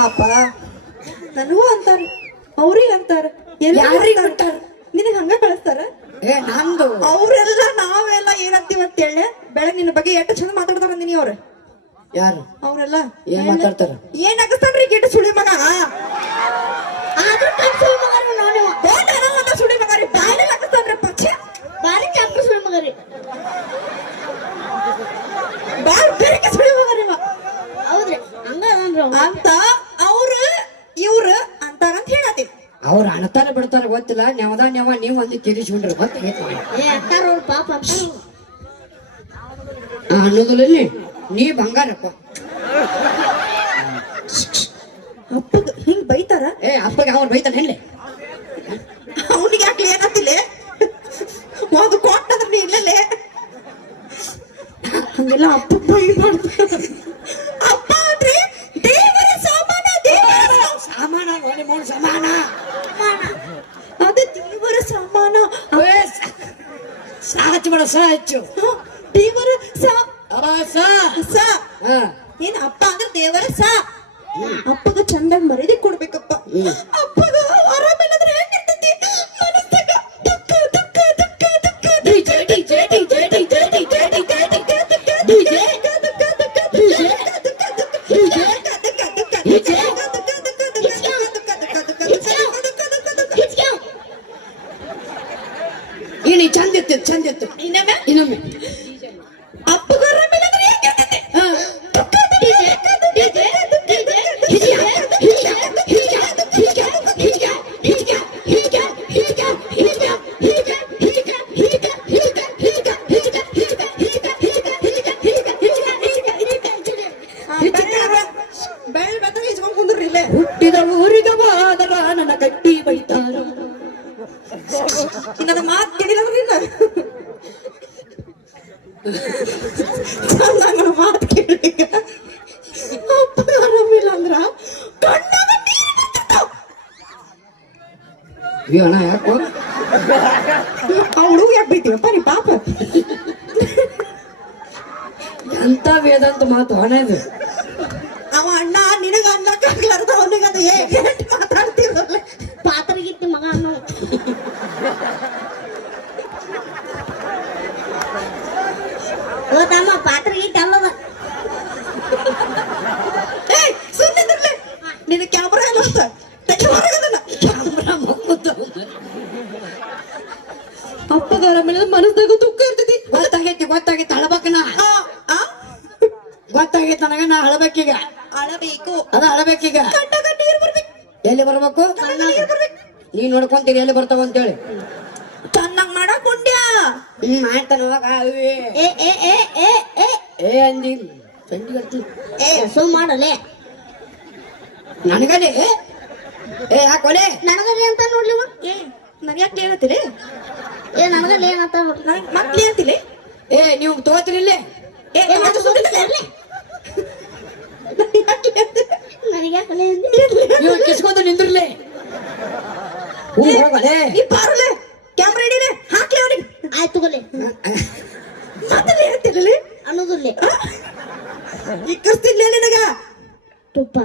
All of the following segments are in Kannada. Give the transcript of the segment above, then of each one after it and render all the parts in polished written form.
ಪಾಪ ನನಗೂ ಅಂತಾರ ಅವ್ರಿಗೆ ಅಂತಾರ ಯಾರಿಗೆ ಅಂತಾರ ನಿನಗೆ ಹಂಗ ಕಳಿಸ್ತಾರ ನಂದು ಅವ್ರೆಲ್ಲ ನಾವೆಲ್ಲ ಏನಂತೀವಿ ಅಂತ ಹೇಳಿ ಬೆಳಗ್ಗೆ ನಿನ್ನ ಬಗ್ಗೆ ಎಷ್ಟು ಚಂದ ಮಾತಾಡ್ತಾರ ಅಂದಿನಿ ಅವ್ರು ಯಾರು ಅವ್ರೆಲ್ಲ ಏನ್ ಮಾತಾಡ್ತಾರ ಏನ್ ಅಗಸ್ತಾನ್ರಿ ಗಿಡ ಸುಳಿ ಮಗ ಸುಳಿ ಮಗ ರೀ ಬಾಯಿ ಅಗಸ್ತಾನ್ರಿ ಪಕ್ಷ ಬಾರಿ ಚಾಪ ಸುಳಿ ಮಗ ರೀ ಬಾರಿ ಬೇರೆ ಸುಳಿ ಮಗ ರೀ ಹೌದ್ರಿ ಹಂಗ ಅಂತ ಅವ್ರ ಇವ್ರ ಅಂತಾರ ಅಂತ ಹೇಳತ್ತೀವಿ ಅವ್ರ ಅಣತಾರ ಬಿಡ್ತಾರ ಗೊತ್ತಿಲ್ಲ ನೆವದ ನೀವು ಒಂದು ತಿರ್ಸ್ಕೊಂಡ್ರಿ ಗೊತ್ತಾಗೈತಿ ಪಾಪ ಅನ್ನೋದ್ರಲ್ಲಿ ನೀ ಬಂಗಾರಪ್ಪ ಅಪ್ಪಗ ಹಿಂಗ್ ಬೈತಾರ ಅಪ್ಪಗ ಅವ್ರು ಬೈತಾನ ಹೇಳಿ ಅವನಿಗೆ ಯಾಕೆ ಏನಾಗ್ತಿಲ್ಲ ಒಂದು ಕೊಟ್ಟದ್ರ ನೀ ಇಲ್ಲಲೇ ಹಂಗೆಲ್ಲ ಅಪ್ಪ ಬೈ ಮಾಡ್ತಾರ ಅಪ್ಪ ಅಂದ್ರೆ ದೇವರ ಸಾಮಾನ ದೇವರ ಸಾಮಾನ ಸಮಾನ ಅದು ದೇವರ ಸಾಮಾನ ಸಾಚ್ ಮಾಡ ಸಾಚು ದೇವರ ಏನ್ ಅಪ್ಪ ಅಂದ್ರೆ ದೇವರ ಅಪ್ಪಗ ಚಂದಾಗ ಮರ್ಯಾದೆ ಕೊಡ್ಬೇಕಪ್ಪ ಅಪ್ಪಗ ಆರಾಮಿಲ್ಲದ್ರೆ ಹೆಂಗಿರ್ತೈತಿ ಮನಸ್ಸಾಗ ದುಃಖ ದುಃಖ ದುಃಖ ದುಃಖ DJ DJ DJ DJ DJ DJ ಇನಿ ಚಂದಿತ್ತು ಚಂದಿತ್ತು ಇನ್ನೊಮ್ಮೆ ಅಪ್ಪಗ ಆರಾಮಿಲ್ಲದ್ರೆ ಹೆಂಗಿರ್ತೈತಿ ಹುಟ್ಟಿದ ಊರಿಗೆ ಬಾದರ ನನ್ನ ಗಟ್ಟಿ ಬೈತಾರ ನನ್ನ ಮಾತು ಕೇಳಿಲ್ಲ ನನ್ನ ಮಾತು ಕೇಳಿಗ ಅಪ್ಪ ಆರಾಮಿಲ್ಲ ಅಂದ್ರ ಅಣ್ಣ ಯಾಕೋ ಅವಳು ಯಾಕೆ ಬೈತೀವಪ್ಪ ನೀ ಪಾಪ ಎಂತ ವೇದಾಂತ ಮಾತು ಹಣ ಇದು ಅವ ಅಣ್ಣ ನಿನಗ ಅನ್ನಕ್ಕಾಗ್ಲಾರ್ದ ಅವನಿಗೆ ಅದು ಹೇಗೆ ಮಾತಾಡ್ತಿರಲ್ಲ ಪಾತ್ರಗಿತ್ತಿ ಮಗ ಅನ್ನೋ ನಮ್ಮ ಪಾತ್ರಗಿತ್ತಿ ಅಲ್ಲದ ಸುಮ್ಮನೆ ನಿನ್ನ ಕ್ಯಾಮ್ರಾ ಎಲ್ಲ ಕ್ಯಾಮ್ರಾ ಅಪ್ಪಗಾರ ಮೇಲೆ ಮನಸ್ಸಾಗ ದುಃಖ ಇರ್ತೈತಿ ಗೊತ್ತಾಗೈತಿ ಅಳಬೇಕನ ಗೊತ್ತಾಗೈತಿ ನನಗ ನಾ ಅಳಬೇಕೀಗ ಅಳಬೇಕು ಅದ ಅಳಬೇಕೀಗ ಎಲ್ಲಿ ಬರ್ಬೇಕು ನೀ ನೋಡ್ಕೊಂತೀರಿ ಎಲ್ಲಿ ಬರ್ತಾವ ಅಂತೇಳಿ ಚೆನ್ನಾಗ್ ಮಾಡಕೊಂಡ್ಯ ಮಾಡ್ತಾನ ಅಂದಿ ಸೋ ಮಾಡಲೆ ನನಗಲೆ ಯಾಕೋಲೆ ನನಗಲೆ ಅಂತ ನೋಡ್ಲಿವ ನನ್ ಯಾಕೆ ಏನತ್ತೀರಿ ನನಗಲೆ ಏನಂತ ಮಕ್ಳಿ ಅಂತಿಲಿ ನೀವು ತಗೋತೀರಿಲ್ಲೇ ನೀವು ಕಿಸ್ಕೊಂಡು ನಿಂದ್ರಲೇ ಹೋಗಲೇ ನೀ ಬಾರಲೇ ಕ್ಯಾಮ್ರಾ ಹಿಡಿಲೆ ಹಾಕ್ಲಿ ಅವನಿಗೆ ಆಯ್ತು ತಗೋಲೆ ಮಾತಲ್ಲಿ ಹೇಳ್ತಿರಲಿ ಅನ್ನೋದಿಲ್ಲ ಈ ಕರ್ತಿಲ್ಲ ನಿನಗ ತುಪ್ಪ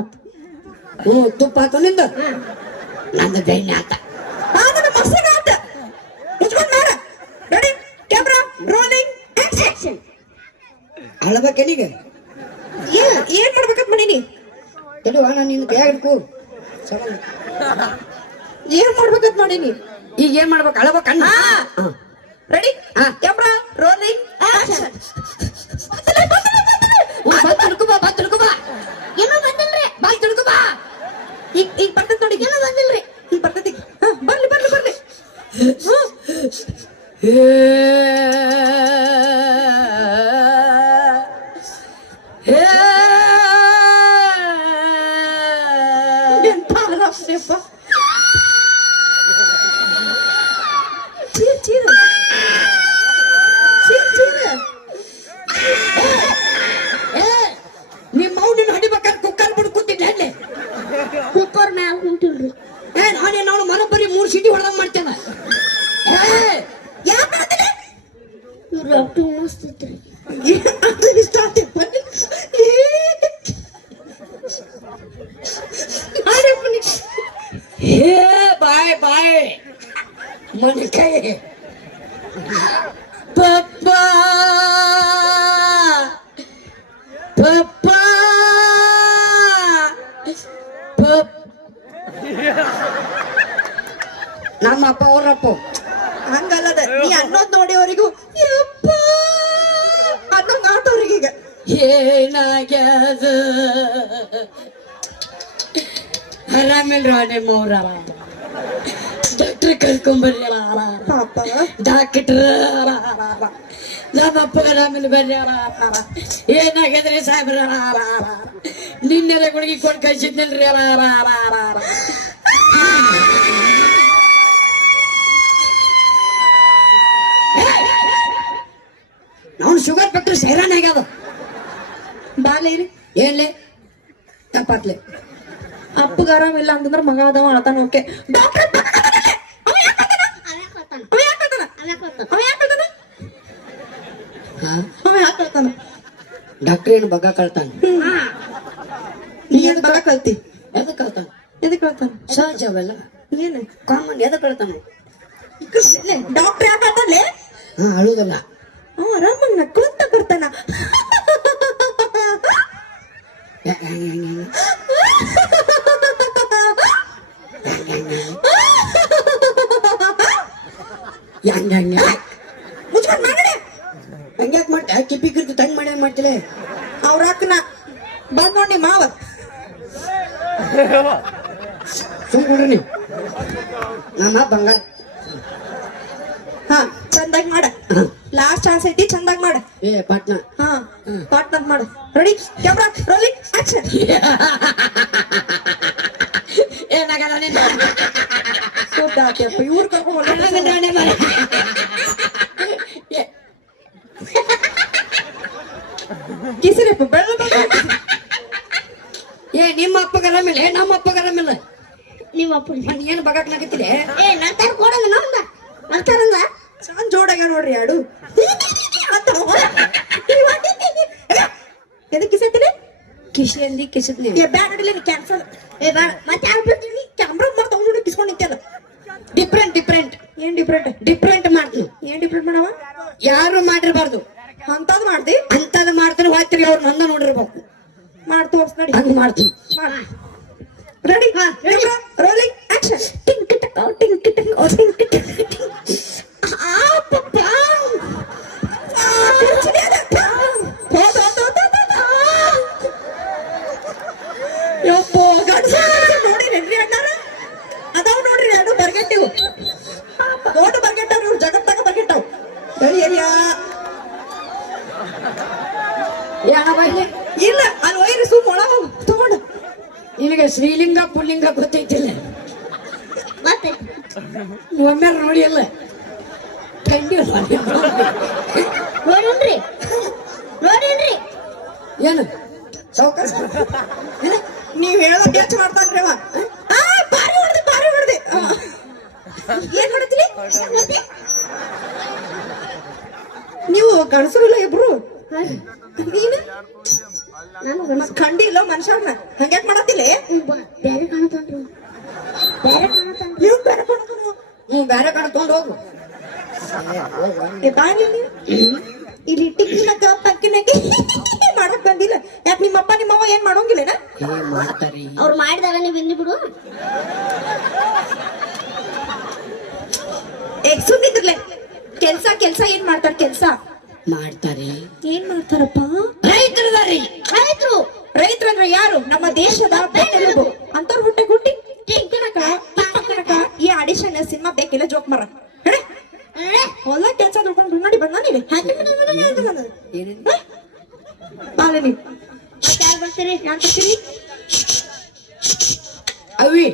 ತುಪ್ಪ ಆತು ನಿಂದ ನಂದು ದೈನ್ಯ ಆತ ನನ್ನ ಮಸಗ ಆತ ಮುಚ್ಕೊಂಡು ಮಾಡ ರೆಡಿ ಕ್ಯಾಮ್ರಾ ರೋಲಿಂಗ್ ಆಕ್ಷನ್ ಅಳಬೇಕೇನೀಗ ಏನ್ ಮಾಡ್ಬೇಕಂತ ಮಾಡೀನಿ ತಡುವ ನಾನು ನಿನ್ನ ಕೈಯಾಗ ಹಿಡ್ಕೊ ಏನ್ ಮಾಡ್ಬೇಕಂತ ಮಾಡೀನಿ ಈಗ ಏನ್ ಮಾಡ್ಬೇಕು ಅಳಬೇಕಣ್ಣ ರೆಡಿ ಕ್ಯಾಮ್ರಾ ರೋಲಿಂಗ್ ಆಕ್ಷನ್ ಬಾ ತಿಳ್ಕೊ ಏನೋ ಬಂದಿಲ್ರಿ ಬಾ ತಿಳ್ಕೊ ಬಾ ಈಗ ಬರ್ತೈತಿ ನೋಡಿ ಏನೋ ಬಂದಿಲ್ರಿ ಈಗ ಬರ್ತೈತಿ ಬರ್ಲಿ ನಿಮ್ಮ ಮೌನಿನ ಹಡಿಬೇಕಾದ್ರೆ ಕುಕ್ಕರ್ ಬಿಡು ಕೂತಿದ್ದೆ ಅಲ್ಲಿ ಕುಕ್ಕರ್ ಮ್ಯಾಲ ಕುಂತಿಲ್ರಿ ನಾನು ಮನಬರಿ 3 ಸಿಟಿ ಹೊಡೆದಂಗ್ ಮಾಡ್ತೇನೆ ಮಸ್ತ್ ಇತ್ರಿ ಇಷ್ಟ ನಮ್ಮ ಅಪ್ಪ ಅವ್ರಪ್ಪ ಹಂಗಲ್ಲದ ನೀ ಅನ್ನೋದ್ ನೋಡಿ ಅವರಿಗೂ ಯಪ್ಪ ಅನ್ನೋಂಗ್ ಆತವ್ರಿಗೆ ಈಗ ಏನಾಗ್ಯದ ಆರಾಮಿಲ್ರ ನಿಮ್ಮವ್ರ ಡಾಕ್ಟ್ರ್ ಕರ್ಕೊಂಬರ್ರಿ ಪಾಪ ಡಾಕ್ಟ್ರ ನಮ್ಮ ಅಪ್ಪಗ ಆರಾಮಿಲ್ಲ ಬರ್ರಿ ಏನಾಗ್ಯದ್ರಿ ಸಾಹೇಬ್ರ ನಿನ್ನೆಲ್ಲ ಗುಡುಗಿ ಕೊಟ್ಟು ಕಳ್ಸಿದ್ನಲ್ರಿ ನಾವು ಶುಗರ್ ಬಿಟ್ರೆ ಸೈರಾನ್ ಆಗ್ಯಾದ ಬಾಲೇರಿ ಏನ್ಲೆ ತಪ್ಪಾತ್ಲೆ ಅಪ್ಪಗ ಆರಾಮಿಲ್ಲ ಅಂತಂದ್ರ ಮಗ ಅದಾವ ಅಳತಾನ ಓಕೆ ಡಾಕ್ಟರ್ ಡಾಕ್ಟರ್ ಏನು ಬಗ್ಗ ಕಳ್ತಾನ ನೀ ಏನ್ ಬಲ ಕಲ್ತಿ ಎದಕ್ ಕಳ್ತಾನ ಎದಕ್ ಕಳ್ತಾನ ಸಹಜ ಅವೆಲ್ಲ ಏನು ಕಾಮನ್ ಎದಕ್ ಕಳ್ತಾನ ಡಾಕ್ಟರ್ ಯಾಕೆ ಆತಲ್ಲೇ ಹಾ ಅಳುದಲ್ಲ ಆರಾಮಾಗಿ ನಕ್ಕೊಂತ ಬರ್ತಾನ ಹಂಗ್ಯಾಕ್ ಮಾಡ್ತ ಕಿಪ್ಪಿ ಕಿರ್ತು ತಂಗ್ ಮಾಡಿ ಮಾಡ್ತಿಲ್ಲ ಅವ್ರ ಅಕ್ಕನ ಬಂದ್ ನೋಡಿ ಮಾವ ಸುಮ್ ಕೊಡ್ರಿ ನಮ್ಮ ಬಂಗಾರ ಹಾ ಚಂದಾಗಿ ಮಾಡ ಲಾಸ್ಟ್ ಚಾನ್ಸ್ ಐತಿ ಚಂದಾಗಿ ಮಾಡ ಏ ಪಾಟ್ನಾ ಹಾ ಪಾರ್ಟ್ನರ್ ಮಾಡು ರೆಡಿ ಕ್ಯಾಮ್ರಾ ರೋಲಿಂಗ್ ಆಕ್ಷನ್ ಏನಾಗಲ್ಲ ನಿನ್ನ ಸೋದಾತ್ಯಪ್ಪ ಇವ್ರು ಕರ್ಕೊಂಡು ಕಿಸಿರಪ್ಪ ಬೆಳ್ಳ ಏ ನಿಮ್ಮ ಅಪ್ಪಗ ಆರಾಮಿಲ್ಲ ನಮ್ಮ ಅಪ್ಪಗ ಆರಾಮಿಲ್ಲ ನಿಮ್ಮ ಅಪ್ಪ ಏನು ಬಗಾಕ್ಲಾಗತ್ತಿದೆ ಏ ನಂತರ ಕೊಡೋದು ನಮ್ದ ನಂತರಂದ ಚಂದ ಜೋಡಾಗ ನೋಡ್ರಿ ಯಾಡು ಎದಕ್ಕೆ ಕಿಸತ್ತಿರಿ ಕಿಶೆಯಲ್ಲಿ ಕಿಸದ್ಲಿ ಏ ಬ್ಯಾಡ ನಡಿಲ್ಲ ನೀ ಕ್ಯಾನ್ಸಲ್ ಏ ಬೇಡ ಮತ್ತೆ ಯಾರು ಬಿಡ್ತೀನಿ ಕ್ಯಾಮ್ರಾ ಮಾಡ್ತಾವ್ ನೋಡಿ ಕಿಸ್ಕೊಂಡು ನಿಂತಲ್ಲ ಡಿಫ್ರೆಂಟ್ ಏನ್ ಡಿಫ್ರೆಂಟ್ ಡಿಫ್ರೆಂಟ್ ಮಾಡ್ತೀನಿ ಏನ್ ಡಿಫ್ರೆಂಟ್ ಮಾಡವ ಯಾರು ಮಾಡಿರ್ಬಾರ್ದು ಅಂತದ್ ಮಾಡ್ದಿ ಅಂತದ್ ಮಾಡ್ತಾನೆ ಹೋಗ್ತೀರಿ ಅವ್ರ ಮಂದ ನೋಡಿರ್ಬೇಕು ಮಾಡ್ ತೋರ್ಸ್ ನಡಿ ಹಂಗ ಮಾಡ್ತೀನಿ ರೆಡಿ ರೋಲಿಂಗ್ ಆಕ್ಷನ್ ಟಿಂಕ್ ಟಕ್ ಟಿಂಕ್ ಟಕ್ ಟಿಂಕ್ ಟಕ್ ಆ ಪಪ್ಪ ಯಪ್ಪೋ ಗಡ್ಸ ನೋಡಿ ನೆನ್ರಿ ಅಣ್ಣಾರ ಅದಾವ್ ನೋಡ್ರಿ ಎರಡು ಬರ್ಗೆಟ್ಟಿವು ದೊಡ್ಡ ಬರ್ಗೆಟ್ಟವ್ ಇವ್ರು ಜಗತ್ತಾಗ ಬರ್ಗೆಟ್ಟವ್ ಹೇಳಿ ಏರಿಯಾ ಇಲ್ಲ ಅಲ್ಲಿ ಒಯ್ರಿ ಸುಮ್ಮ ಒಳ ಹೋಗು ತಗೊಂಡು ನಿನಗೆ ಶ್ರೀಲಿಂಗ ಪುಲ್ಲಿಂಗ ಗೊತ್ತೈತಿಲ್ಲ ಮತ್ತೆ ಒಮ್ಮೆ ನೋಡಿಯಲ್ಲ ಕಂಡಿ ನೋಡಿನ್ರಿ ನೋಡಿನ್ರಿ ಏನು ಸೌಕರ್ಯ ನೀವ್ ಹೇಳೋದ್ ಕ್ಯಾಚ್ ಮಾಡ್ತಾನ್ರಿ ಅವ ಬಾರಿ ಹೊಡ್ದೆ ಏನ್ ಹೊಡಿತೀರಿ ನೀವು ಗಣಸರಿಲ್ಲ ಇಬ್ರು ನೀನು ನಾನು ಖಂಡಿ ಇಲ್ಲ ಮನುಷ್ಯರ್ನ ಹಂಗ್ಯಾಕ್ ಮಾಡತ್ತಿಲ್ಲ ಬೇರೆ ಕಾಣತಾನ್ರಿ ಬೇರೆ ಕಾಣತಾನ್ರಿ ನೀವು ಬೇರೆ ಕೊಡ್ತಾನ ಬೇರೆ ಕಡೆ ತೊಗೊಂಡು ಹೋಗು ಬಾಗಿ ಇಲ್ಲಿ ಟಿಕ್ಕಿನಕ ಪಕ್ಕಿನಕ ಮಾಡಕ್ ಬಂದಿಲ್ಲ ಯಾಕೆ ನಿಮ್ಮಪ್ಪ ನಿಮ್ಮವ್ವ ಏನ್ ಮಾಡೋಂಗಿಲ್ಲನ ಮಾಡ್ತಾರಿ ಅವ್ರು ಮಾಡಿದಾಗ ನೀವು ಬಂದು ಬಿಡು ಸುಮ್ನಿದ್ರಲೆ ಕೆಲ್ಸ ಏನ್ ಮಾಡ್ತಾರ ಕೆಲ್ಸ ಮಾಡ್ತಾರೆ ಏನ್ ಮಾಡ್ತಾರಪ್ಪ ರೈತರದಾರಿ ರೈತರಂದ್ರೆ ಯಾರು ನಮ್ಮ ದೇಶದ ಬೆನ್ನೆಲುಬು ಅಂತವ್ರ ಹುಟ್ಟೆ ಗುಟ್ಟಿ ಟಿಂಕನಕ ಪಕ್ಕನಕ ಈ ಆಡಿಷನ್ ಸಿನಿಮಾ ಬೇಕಿಲ್ಲ ಜೋಕ್ ಮರ ಹೊಲ ಕೆಲ್ಸ ದುಡ್ಕೊಂಡು ನೋಡಿ ಬಂದ ನೀನು ಬಾಲೆ ನೀ ಯಾರು ಬರ್ತೀರಿ ಯಾರು ಬರ್ತೀರಿ ಅವಿ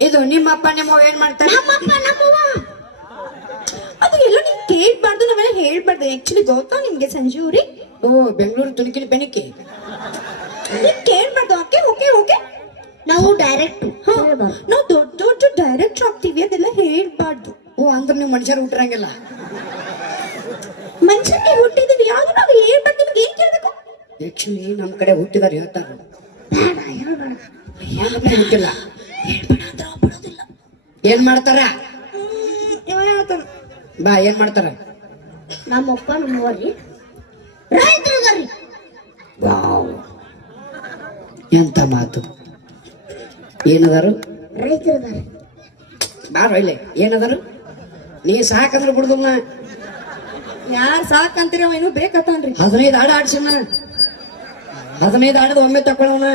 ಇದು ನಿಮ್ಮ ಅಪ್ಪ ನಿಮ್ಮ ಏನ್ ಮಾಡ್ತಾರೆ ನಮ್ಮಪ್ಪ ನಮ್ಮವ್ವ ಅದು ಎಲ್ಲ ನೀವ್ ಕೇಳ್ಬಾರ್ದು ನಾವೆಲ್ಲ ಹೇಳ್ಬಾರ್ದು ಆಕ್ಚುಲಿ ಗೊತ್ತಾ ನಿಮ್ಗೆ ಸಂಜೀವ್ರಿ ಓ ಬೆಂಗಳೂರು ತುಣಕಿಲಿ ಬೆನಕಿ ನೀವ್ ಕೇಳ್ಬಾರ್ದು ಓಕೆ ಓಕೆ ಓಕೆ ನಾವು ಡೈರೆಕ್ಟ್ ನಾವು ದೊಡ್ಡ ದೊಡ್ಡ ಡೈರೆಕ್ಟ್ ಆಗ್ತೀವಿ ಅದೆಲ್ಲ ಹೇಳ್ಬಾರ್ದು ಓ ಅಂದ್ರೆ ನೀವು ಮನುಷ್ಯರು ಹುಟ್ಟಿರಂಗಿಲ್ಲ ಮನುಷ್ಯನಿಗೆ ಹುಟ್ಟಿದೀವಿ ಯಾವ್ದು ನಾವು ಹೇಳ್ಬಾರ್ದು ನಿಮ್ಗೆ ಏನ್ ಕೇಳ್ಬೇಕು ಆಕ್ಚುಲಿ ನಮ್ ಕಡೆ ಹುಟ್ಟಿದಾರೆ ಹೇಳ್ತಾರ ಹುಟ್ಟಿಲ್ಲ ಏನ್ ಮಾಡ್ತಾರ ಇವ ಹೇಳ್ತಾನ ಬಾ ಏನ್ ಮಾಡ್ತಾರ ನಮ್ಮಪ್ಪ ನಮ್ಮವ್ರಿ ರೈತರು ಅದಾರ್ರಿ ವಾವ್ ಎಂತ ಮಾತು ಏನದಾರು ರೈತರು ಅದಾರ ಬಾರ ಇಲ್ಲಿ ಏನದರು ನೀ ಸಾಕಂದ್ರೆ ಬಿಡುದಿಲ್ಲ ಯಾರ್ ಸಾಕಂತೀರಿ ಅವ ಇನ್ನೂ ಬೇಕತ್ತಾನ್ರಿ 15 ಆಡ ಆಡ್ಸಿನ 15 ಆಡದ ಒಮ್ಮೆ ತಕೊಳ್ಳವನ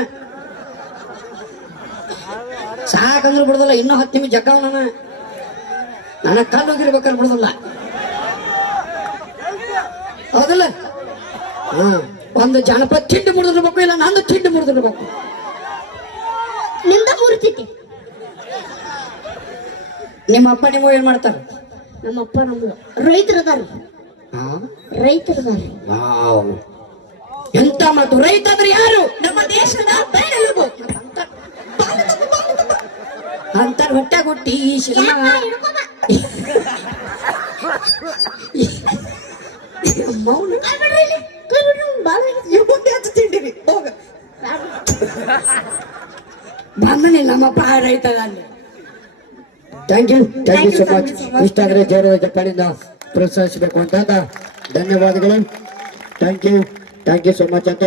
ಸಾಕಂದ್ರೆ ಬಿಡುದಿಲ್ಲ ಇನ್ನೂ 10 ನಿಮಿಷ ಜಕ್ಕವನ ನನ್ನ ಕಲ್ಲು ಹೋಗಿರ್ಬೇಕಾದ್ರೆ ಬಿಡುದಿಲ್ಲ ಹೌದಲ್ಲ ಹಾ ಒಂದು ಜನಪದ ತಿಂಡಿ ಮುಡಿದಿರ್ಬೇಕು ಇಲ್ಲ ನಂದು ತಿಂಡಿ ಮುಡಿದಿರ್ಬೇಕು ನಿಮ್ದ ಮೂರ್ತಿತಿ ನಿಮ್ಮ ಅಪ್ಪ ನಿಮ್ಮ ಏನ್ ಮಾಡ್ತಾರ ನಮ್ಮಪ್ಪ ನಮ್ದು ರೈತರದಾರಿ ರೈತರದಾರಿ ವಾವ್ ಎಂತ ಮಾತು ರೈತ ಅಂದ್ರೆ ಯಾರು ನಮ್ಮ ದೇಶದ ಬೆನ್ನೆಲುಬು ಅಂತ ಹೊಟ್ಟೆ ಕೊಟ್ಟಿ ಈ ಸಿನಿಮಾ ಮೌನ ಮುಂದೆ ಹಚ್ಚ ತಿಂಡಿರಿ ಹೋಗ ಬಂದನೆ ನಮ್ಮಪ್ಪ ರೈತ ಅಲ್ಲಿ ಥ್ಯಾಂಕ್ ಯು ಸೊ ಮಚ್ ಇಷ್ಟ ಆದ್ರೆ ಜೋರ ಜಪಾನಿಂದ ಪ್ರೋತ್ಸಾಹಿಸಬೇಕು ಅಂತ ಧನ್ಯವಾದಗಳು ಥ್ಯಾಂಕ್ ಯು ಸೊ ಮಚ್ ಅಂತ